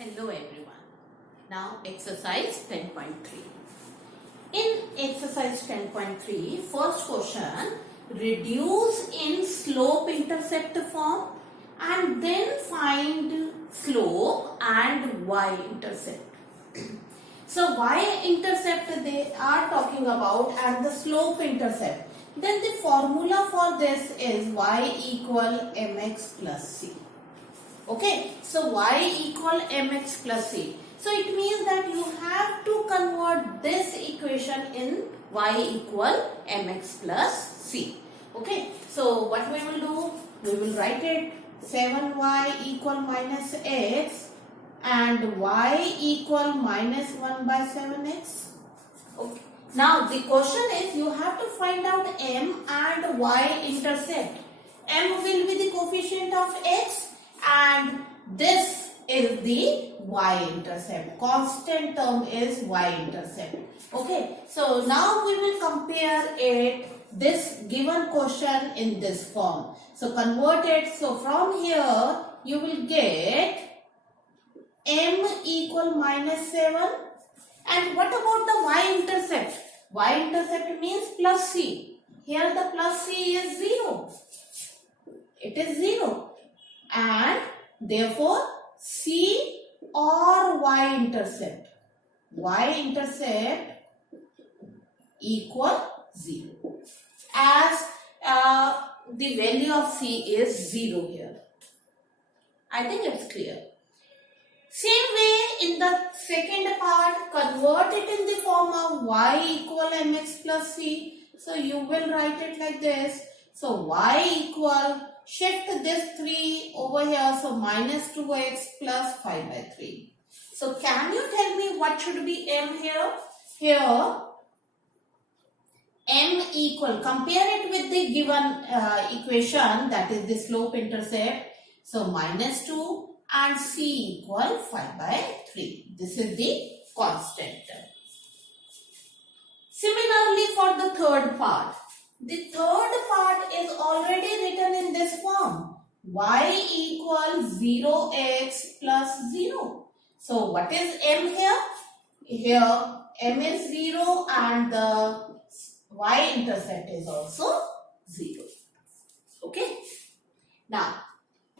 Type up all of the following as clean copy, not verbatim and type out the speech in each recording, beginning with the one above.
Hello everyone. Now exercise 10.3. In exercise 10.3, first question, reduce in slope intercept form and then find slope and y-intercept. So y-intercept they are talking about and the slope intercept. Then the formula for this is y equal mx plus c. Okay, so y equal mx plus c. So it means that you have to convert this equation in y equal mx plus c. Okay, so what we will do? We will write it 7y equal minus x and y equal minus 1 by 7x. Okay. Now the question is you have to find out m and y intercept. M will be the coefficient of x and this is the y-intercept. Constant term is y-intercept. Okay, so now we will compare it, this given question in this form. So convert it. So from here you will get m equal minus 7. And what about the y-intercept? Y-intercept means plus c. Here the plus c is 0. It is 0. And therefore C or y-intercept equal 0 as the value of C is 0 here. I think it's clear. Same way in the second part, convert it in the form of y equal mx plus c. So you will write it like this. So y equal, shift this 3 over here, so minus 2x plus 5 by 3. So can you tell me what should be m here? Here m equal, compare it with the given equation, that is the slope intercept. So minus 2 and c equal 5 by 3. This is the constant term. Similarly for the third part. The third part is already written in this form. Y equals 0x plus 0. So what is m here? Here m is 0 and the y-intercept is also 0. Okay. Now,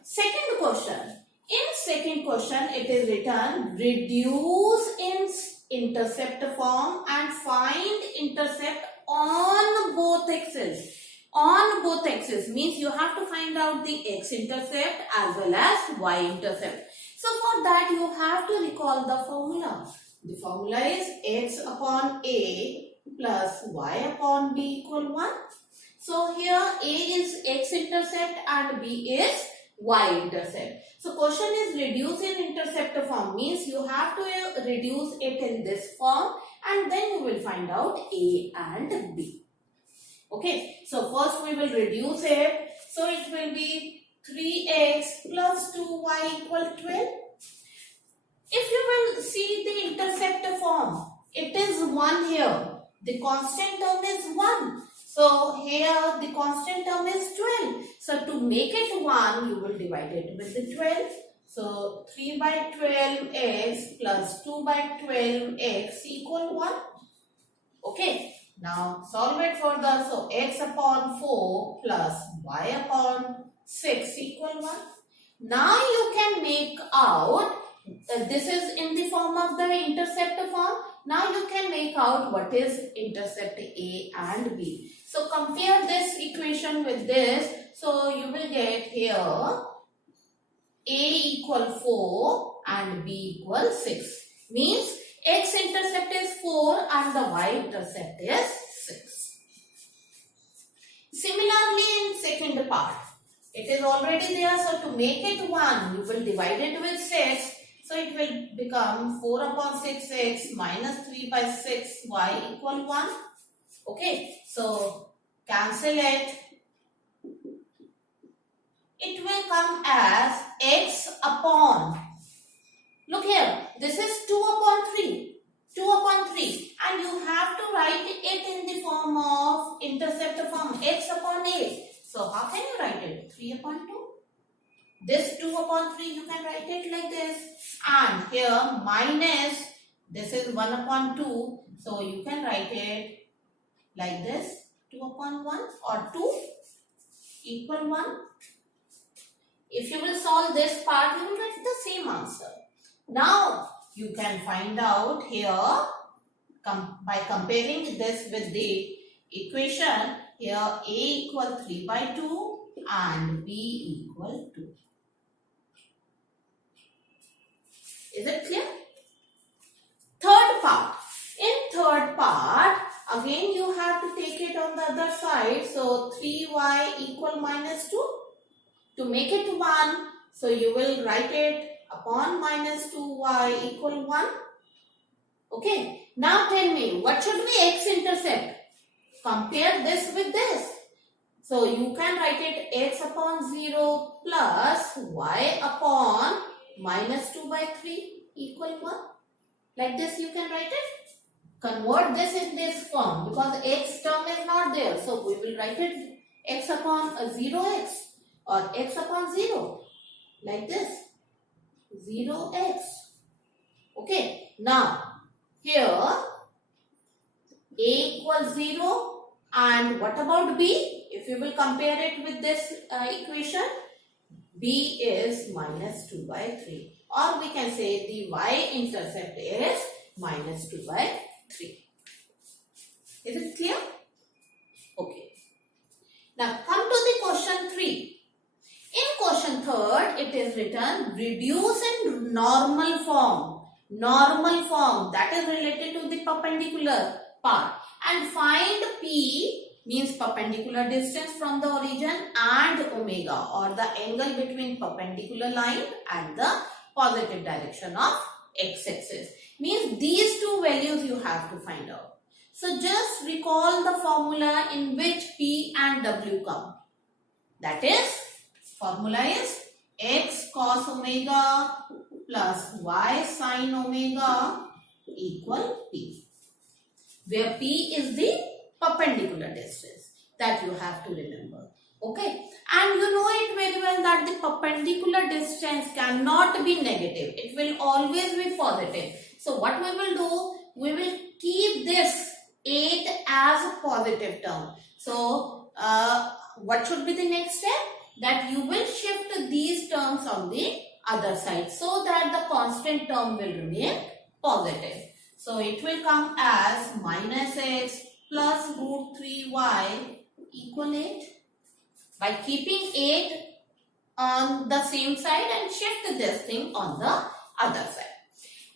second question. In second question it is written reduce in intercept form and find intercept on both axes. On both axes means you have to find out the x-intercept as well as y-intercept. So for that you have to recall the formula. The formula is x upon a plus y upon b equal 1. So here a is x-intercept and b is y-intercept. So question is reduce in intercept form means you have to reduce it in this form and then you will find out a and b. Okay, so first we will reduce it. So it will be 3x plus 2y equal 12. If you will see the intercept form, it is 1 here. The constant term is 1. So here the constant term is 12. So to make it 1, you will divide it with the 12. So 3 by 12x plus 2 by 12x equal 1. Okay. Now solve it further. So x upon 4 plus y upon 6 equal 1. Now you can make out, this is in the form of the intercept form. Now you can make out what is intercept A and B. So compare this equation with this. So you will get here A equal 4 and B equal 6. Means x-intercept is 4 and the y-intercept is 6. Similarly in second part, it is already there. So to make it 1, you will divide it with 6. So it will become 4 upon 6x minus 3 by 6y equal 1. Okay, so cancel it. It will come as x upon, look here, this is 2 upon 3. 2 upon 3 and you have to write it in the form of intercept form x upon a. So how can you write it? 3 upon 2. this 2 upon 3, you can write it like this. And here minus, this is 1 upon 2. So you can write it like this, 2 upon 1 or 2 equal 1. If you will solve this part, you will get the same answer. Now, you can find out here by comparing this with the equation. Here A equal 3 by 2 and B equal 2. Is it clear? Third part. In third part, again you have to take it on the other side. So 3y equal minus 2. To make it 1, so you will write it upon minus 2y equal 1. Okay. Now tell me, what should be x-intercept? Compare this with this. So you can write it x upon 0 plus y upon minus 2 by 3 equal 1. Like this you can write it. Convert this in this form because x term is not there. So we will write it x upon 0x or x upon 0. Like this. 0x. Okay. Now here a equals 0 and what about b? If you will compare it with this equation, b is minus 2 by 3. Or we can say the y-intercept is minus 2 by 3. Is it clear? Okay. Now come to the question 3. In question 3, it is written reduce in normal form. Normal form, that is related to the perpendicular part. And find P means perpendicular distance from the origin and omega or the angle between perpendicular line and the positive direction of x-axis. Means these two values you have to find out. So just recall the formula in which P and W come. That is, formula is x cos omega plus y sin omega equal P. Where P is the perpendicular distance that you have to remember. Okay. And you know it very well that the perpendicular distance cannot be negative. It will always be positive. So what we will do, we will keep this 8 as a positive term. So what should be the next step? That you will shift these terms on the other side so that the constant term will remain positive. So it will come as minus x plus root 3y equal 8. By keeping 8 on the same side and shift this thing on the other side.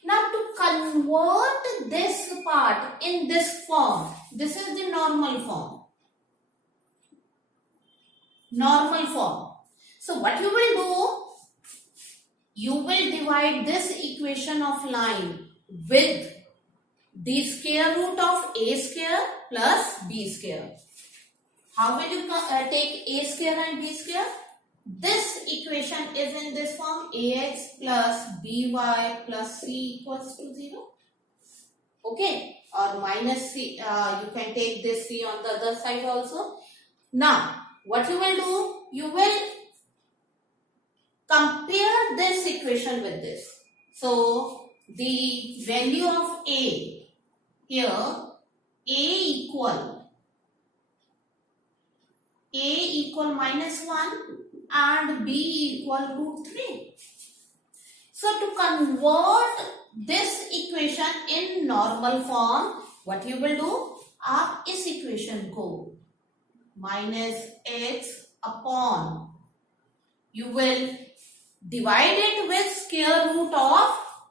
Now to convert this part in this form, this is the normal form. Normal form. So what you will do, you will divide this equation of line with the square root of a square plus b square. How will you take a square and b square? This equation is in this form, ax plus by plus c equals to 0. Okay. Or minus c, you can take this c on the other side also. Now, what you will do, you will compare this equation with this. So, the value of a, here, a equal minus 1 and b equal root 3. So, to convert this equation in normal form, what you will do, आप इस equation को minus x upon, you will divide it with square root of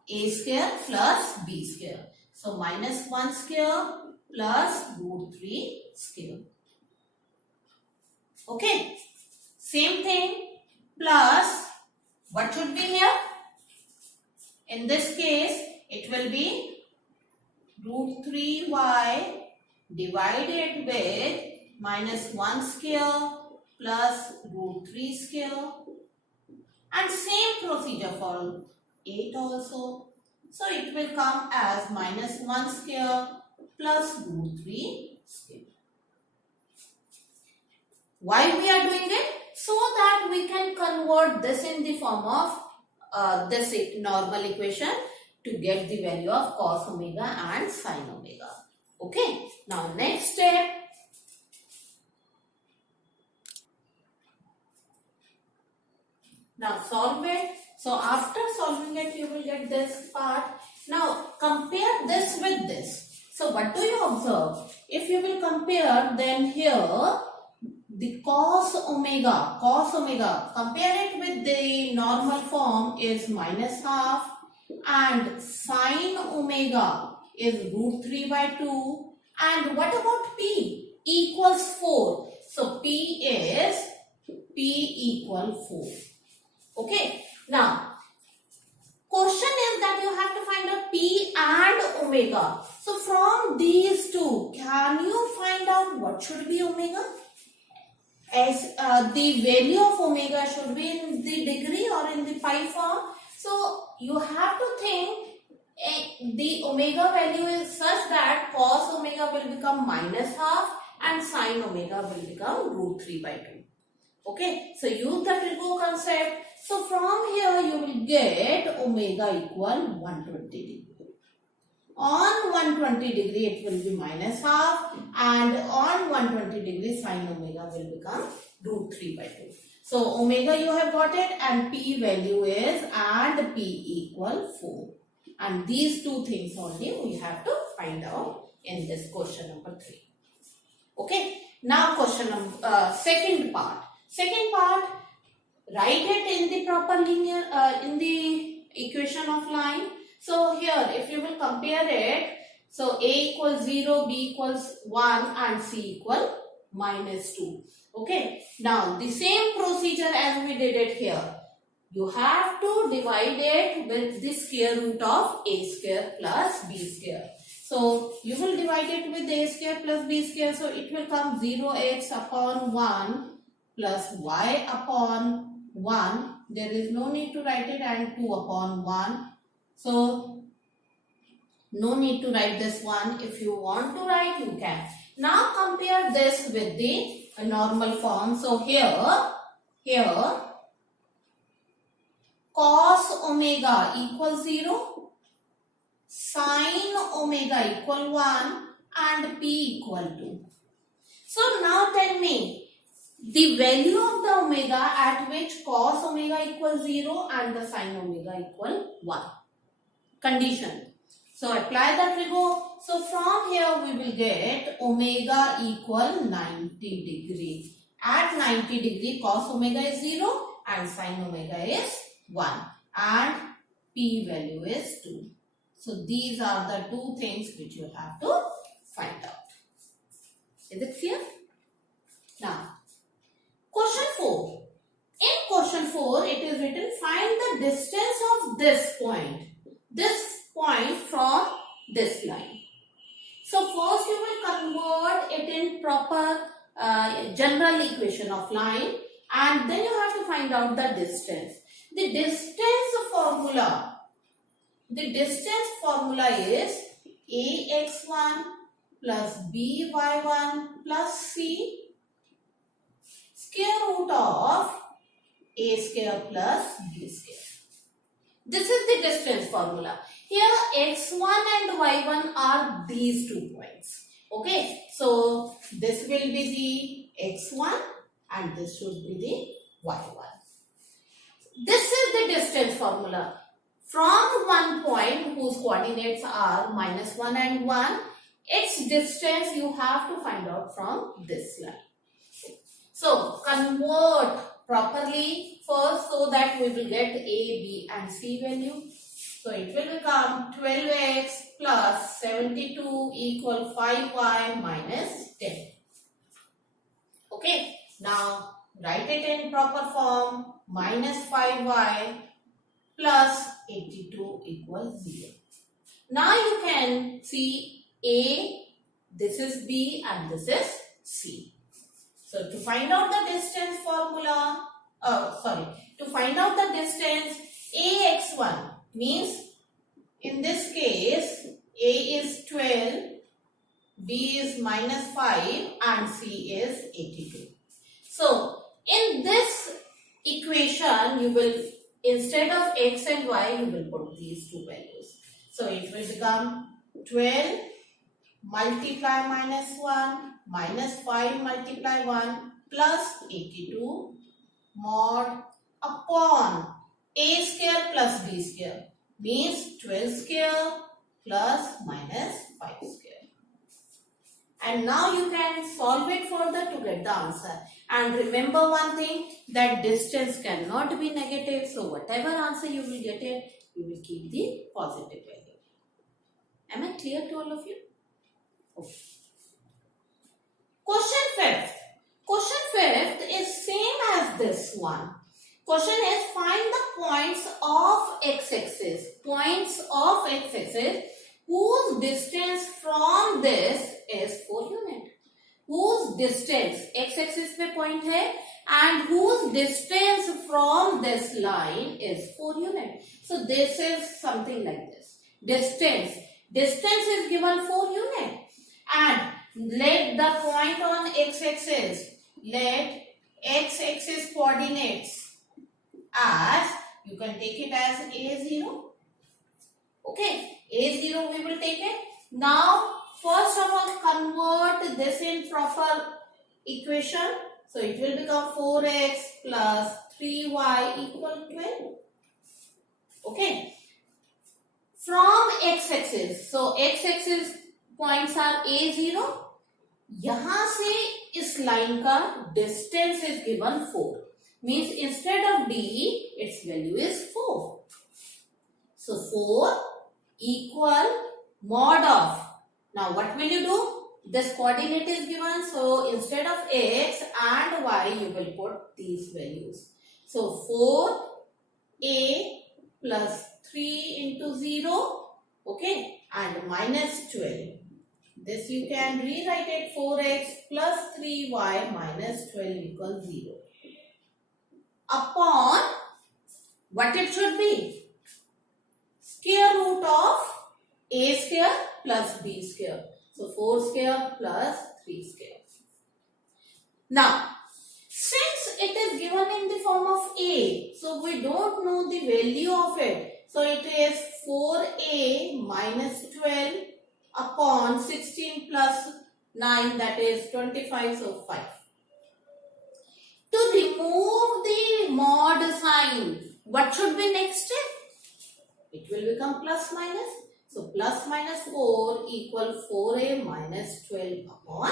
a square plus b square. So minus 1 square plus root 3 square. Okay. Same thing plus what should be here? In this case, it will be root 3y divided with minus 1 square plus root 3 square. And same procedure for 8 also. So it will come as minus 1 square plus root 3 square. Why we are doing it? so that we can convert this in the form of this normal equation to get the value of cos omega and sin omega. Okay, now next step. Now solve it. So after solving it, you will get this part. Now compare this with this. So what do you observe? If you will compare, then here the cos omega, compare it with the normal form is minus half, and sin omega is root 3 by 2. And what about p? Equals 4. So p equal 4. Okay. Now, question is that you have to find out p and omega. So from these two, can you find out what should be omega? As the value of omega should be in the degree or in the pi form. So you have to think the omega value is such that cos omega will become minus half and sin omega will become root 3 by 2. Okay, so use the trigo concept. So from here you will get omega equal 120 degree. On 120 degree it will be minus half, and on 120 degree sin omega will become root 3 by 2. So omega you have got it, and p value is, and p equal 4. And these two things only we have to find out in this question number 3. Okay, now question number second part. Write it in the proper linear in the equation of line. So here if you will compare it, so a equals 0, b equals 1 and c equal minus 2. Okay, now the same procedure as we did it here. You have to divide it with the square root of a square plus b square. So you will divide it with a square plus b square. So it will come 0x upon 1 plus y upon 1. There is no need to write it, and 2 upon 1. So no need to write this one. If you want to write, you can. Now compare this with the normal form. So here cos omega equals 0, sin omega equal 1 and p equal 2. So now tell me the value of the omega at which cos omega equals 0 and the sin omega equal 1. Condition. So apply the trigo. So from here we will get omega equal 90 degree. At 90 degree cos omega is 0 and sin omega is 1 and p value is 2. So these are the two things which you have to find out. Is it clear? Now, question 4. In question 4, it is written find the distance of this point from this line. So first you will convert it in proper general equation of line, and then you have to find out the distance. The distance formula is ax1 plus by1 plus c square root of a square plus b square. This is the distance formula. Here x1 and y1 are these 2 points. Okay, so this will be the x1 and this should be the y1. This is the distance formula. From one point whose coordinates are -1 and 1, its distance you have to find out from this line. So convert properly first so that we will get a, b and c value. So it will become 12x plus 72 equal 5y minus 10. Okay, now write it in proper form. Minus 5y plus 82 equals 0. Now you can see a, this is b and this is c. So to find out the distance formula, to find out the distance, ax1 means in this case a is 12, b is -5 and c is 82. So In this equation, you will, instead of x and y, you will put these two values. So it will become 12 multiply minus 1 minus 5 multiply 1 plus 82 mod upon a square plus b square, means 12 square plus minus 5 square. And now you can solve it further to get the answer. And remember one thing, that distance cannot be negative. So whatever answer you will get it, you will keep the positive value. Am I clear to all of you? Okay. Question 5th. Question 5th is same as this one. Question is, find the points of x-axis. Points of x-axis whose distance from this is 4 unit. Whose distance, x-axis पे point है, and whose distance from this line is 4 unit. So this is something like this. Distance is given 4 unit, and let the point on x-axis, let x-axis coordinates as, you can take it as A0. Okay, A0 we will take it. Now, first of all, convert this in proper equation. So, it will become 4x plus 3y equal 12. Okay. From x-axis, so x-axis points are A0. यहाँ से इस line का distance is given 4. Means instead of D, its value is 4. So 4 equal mod of. Now what will you do? This coordinate is given. So instead of x and y, you will put these values. So 4a plus 3 into 0. Okay. And minus 12. This you can rewrite it, 4x plus 3y minus 12 equals 0. Upon, what it should be? Square root of a square plus b square. So 4 square plus 3 square. Now, since it is given in the form of a, so we don't know the value of it. So it is 4a minus 12 upon 16 plus 9, that is 25, so 5. To remove the mod sign, what should be next step? It will become plus minus. So plus minus 4 equal 4a minus 12 upon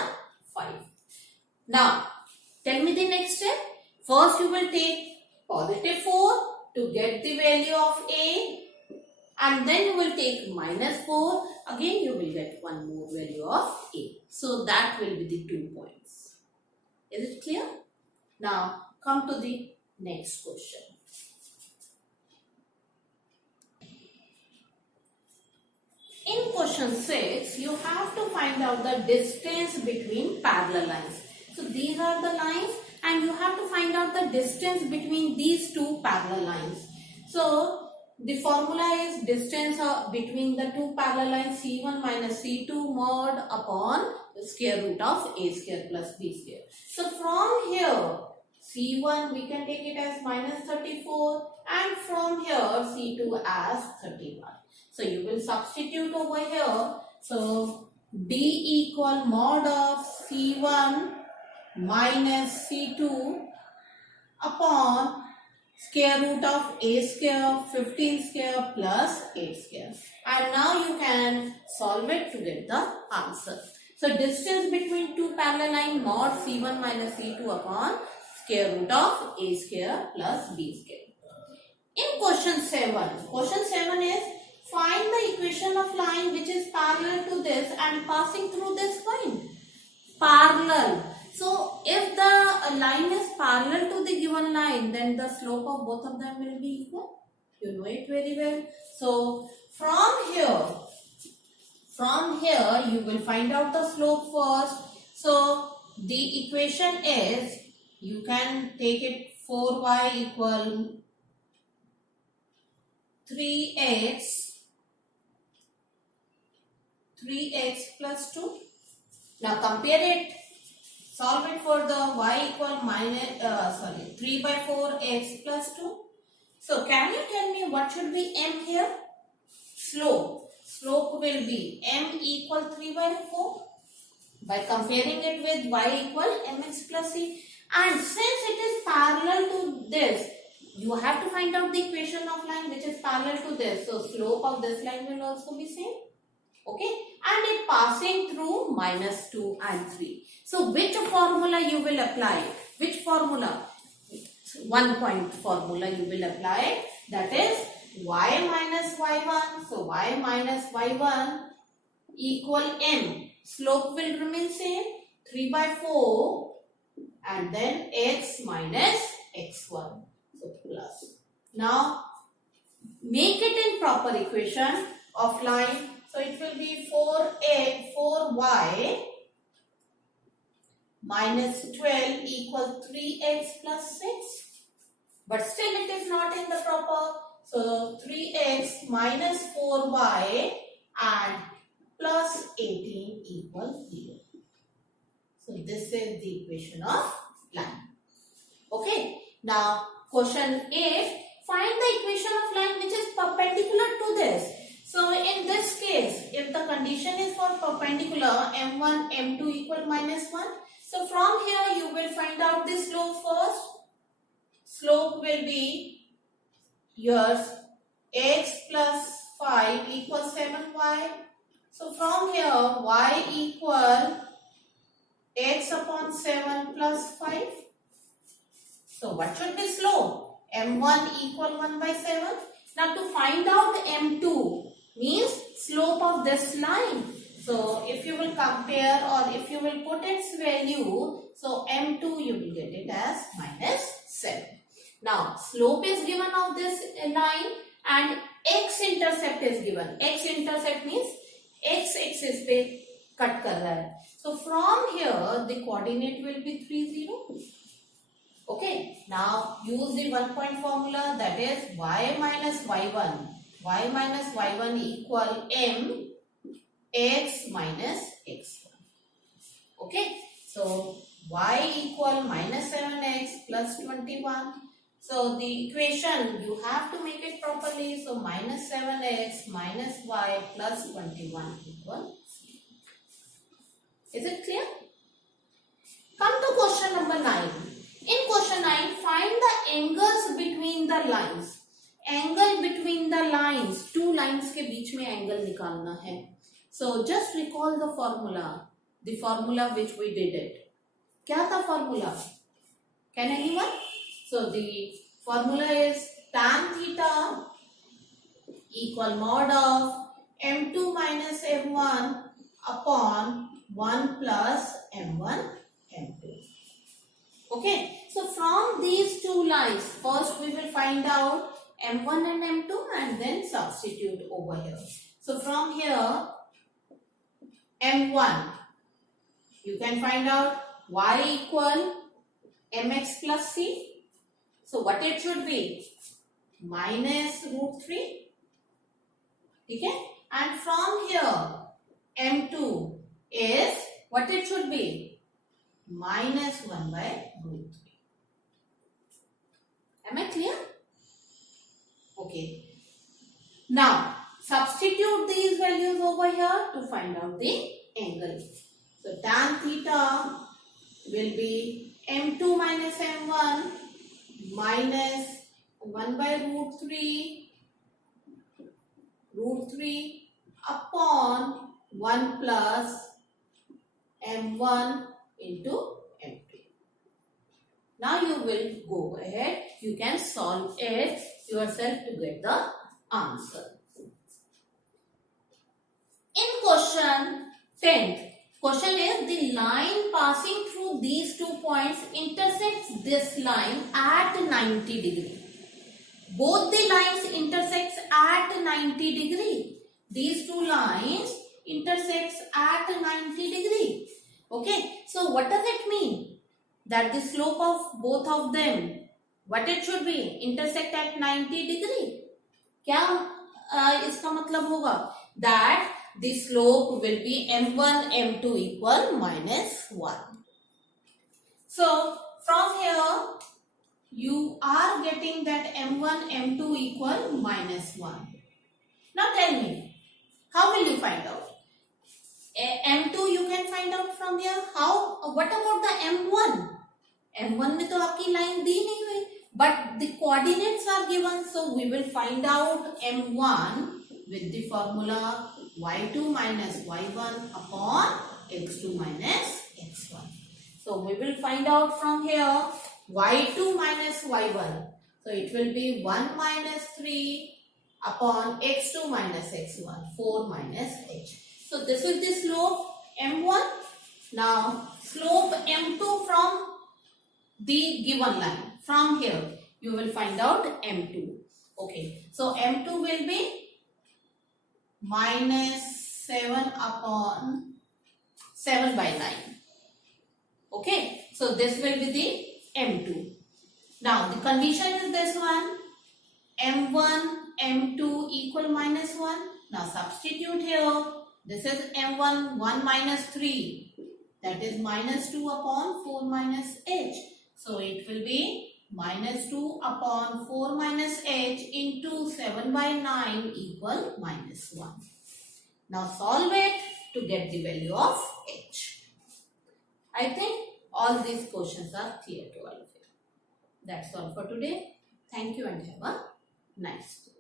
5. Now, tell me the next step. First you will take positive 4 to get the value of a. And then you will take minus 4. Again you will get one more value of a. So that will be the 2 points. Is it clear? Now come to the next question. In question 6, you have to find out the distance between parallel lines. So these are the lines and you have to find out the distance between these two parallel lines. So the formula is distance between the two parallel lines C1 minus C2 mod upon the square root of a square plus b square. So from here C1 we can take it as minus 34 and from here C2 as 31. So you will substitute over here. So D equal mod of C1 minus C2 upon square root of a square 15 square plus 8 square. And now you can solve it to get the answer. So distance between two parallel lines mod C1 minus C2 upon square root of a square plus b square. In question 7 is find the equation of line which is parallel to this and passing through this point. Parallel. So if the line is parallel to the given line, then the slope of both of them will be equal. You know it very well. So from here you will find out the slope first. So the equation is, you can take it 4y equal 3x plus 2. Now compare it. Solve it for the y equal minus 3 by 4 x plus 2. So can you tell me what should be m here? Slope. Slope will be m equal 3 by 4 by comparing it with y equal mx plus c. And since it is parallel to this, you have to find out the equation of line which is parallel to this. So slope of this line will also be same. Okay, and it passing through minus 2 and 3. So which formula you will apply? Which formula? 1 point formula you will apply, that is y minus y1. So y minus y1 equal m. Slope will remain same, 3 by 4, and then x minus x1. So plus. Now make it in proper equation of line. So it will be 4y minus 12 equals 3x plus 6. But still it is not in the proper. So 3x minus 4y and plus 18 equals 0. So this is the equation of line. Okay. Now question 8. Find the equation of line which is perpendicular to this. So in this case, if the condition is for perpendicular, m1, m2 equal minus 1. So from here you will find out the slope first. Slope will be yours x plus 5 equals 7y. So from here y equal x upon 7 plus 5. So what should be slope? m1 equal 1 by 7. Now to find out m2 means slope of this line. So if you will compare or if you will put its value, so m2 you will get it as minus 7. Now slope is given of this line and x-intercept is given. X-intercept means x-axis पे cut कर रहा है. So from here the coordinate will be 3, 0. Okay. Now use the 1 point formula, that is y minus y1. Y minus y1 equal m x minus x1. Okay. So y equal minus 7x plus 21. So the equation you have to make it properly. So minus 7x minus y plus 21 equal 0. Is it clear? Come to question number 9. In question 9, find the angles between the lines. Angle between the lines. Two lines के बीच में angle निकालना है. So just recall the formula. The formula which we did it. क्या था formula? Can anyone? So the formula is tan theta equal mod of m2 minus m1 upon 1 plus m1 m2. Okay. So from these two lines, first we will find out m1 and m2 and then substitute over here. So from here m1 you can find out y equal mx plus c. So what it should be? Minus root 3. Okay. And from here m2 is what it should be? Minus 1 by root 3. Am I clear? Okay. Now substitute these values over here to find out the angle. So tan theta will be m2 minus m1 minus 1 by root 3 upon 1 plus m1 into m2. Now you will go ahead. You can solve it yourself to get the answer. In question 10th, question is the line passing through these 2 points intersects this line at 90 degree. Both the lines intersects at 90 degree. These two lines intersects at 90 degree. Okay. So what does it mean? That the slope of both of them, what it should be? Intersect at 90 degree. क्या इसका मतलब होगा? That the slope will be m1 m2 equal minus 1. So from here you are getting that m1, m2 equal minus 1. Now tell me, how will you find out? M2 you can find out from here. How? What about the M1? M1 में तो आपकी line दी नहीं हुई, but the coordinates are given, so we will find out M1 with the formula y2 minus y1 upon x2 minus x1. So we will find out from here y2 minus y1. So it will be 1 minus 3 upon x2 minus x1, 4 minus h. So this is the slope m1. Now slope m2 from the given line. From here you will find out m2. Okay. So m2 will be minus 7 upon 7 by 9. Okay. So this will be the m2. Now the condition is this one. m1, m2 equal minus 1. Now substitute here. This is m1, 1 minus 3. That is minus 2 upon 4 minus h. So it will be minus 2 upon 4 minus h into 7 by 9 equal minus 1. Now solve it to get the value of h. I think all these questions are clear to all of you. That's all for today. Thank you and have a nice day.